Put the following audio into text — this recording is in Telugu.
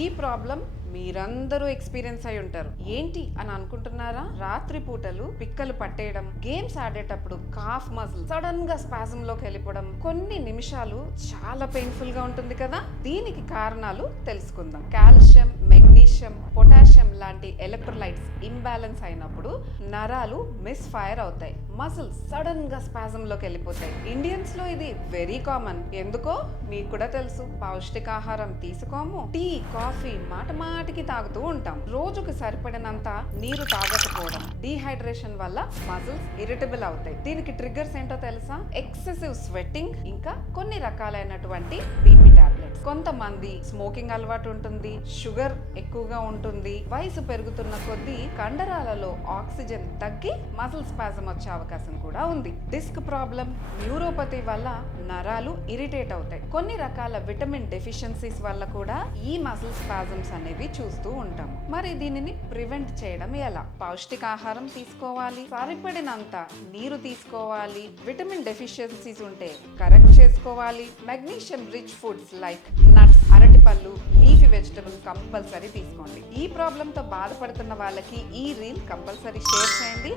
ఈ ప్రాబ్లం మీరందరూ ఎక్స్పీరియన్స్ అయి ఉంటారు. ఏంటి అని అనుకుంటున్నారా? రాత్రి పూటలు పిక్కలు పట్టేయడం, గేమ్స్ ఆడేటప్పుడు కాఫ్ మజిల్ సడన్ గా స్పాజమ్ లోకి వెళ్ళిపోవడం, కొన్ని నిమిషాలు చాలా పెయిన్ఫుల్ గా ఉంటుంది కదా. దీనికి కారణాలు తెలుసుకుందాం. కాల్షియం, మెగ్నీషియం, పొటాషియం లాంటి ఎలక్ట్రోలైట్స్ ఇంబ్యాలెన్స్ అయినప్పుడు నరాలు మిస్ ఫైర్ అవుతాయి, మజిల్స్ సడన్ గా స్పాజమ్ లోకి వెళ్ళిపోతాయి. ఇండియన్స్ లో ఇది వెరీ కామన్. ఎందుకో మీకు కూడా తెలుసు. పౌష్టికాహారం తీసుకోము, టీ కాఫీ మాటికి తాగుతూ ఉంటాం. రోజుకు సరిపడినంత నీరు తాగకపోవడం, డీహైడ్రేషన్ వల్ల మజిల్స్ ఇరిటబుల్ అవుతాయి. దీనికి ట్రిగ్గర్స్ ఏంటో తెలుసా? ఎక్సెసివ్ స్వెట్టింగ్, ఇంకా కొన్ని రకాలైనటువంటి బీపీ టాబ్లెట్స్. కొంతమంది స్మోకింగ్ అలవాటు ఉంటుంది, షుగర్ ఎక్కువగా ఉంటుంది. వయసు పెరుగుతున్న కొద్దీ కండరాలలో ఆక్సిజన్ తగ్గి మజిల్ స్పాజమ్ వచ్చే అవకాశం కూడా ఉంది. డిస్క్ ప్రాబ్లం, న్యూరోపతి వల్ల నరాలు ఇరిటేట్ అవుతాయి. కొన్ని రకాల విటమిన్ డెఫిషియన్సీస్ వల్ల కూడా ఈ మజిల్ స్పాజమ్స్ అనేవి చూస్తూ ఉంటాము. మరి దీనిని ప్రివెంట్ చేయడం ఎలా? పౌష్టికాహారం తీసుకోవాలి, సరిపడినంత నీరు తీసుకోవాలి, విటమిన్ డెఫిషియన్సీస్ ఉంటే కరెక్ట్ చేసుకోవాలి, magnesium rich foods like nuts, అరటిపళ్ళు, లీఫీ వెజిటబుల్స్ కంపల్సరీ తీసుకోండి. ఈ ప్రాబ్లంతో బాధపడుతున్న వాళ్ళకి ఈ రీల్ కంపల్సరీ షేర్ చేయండి.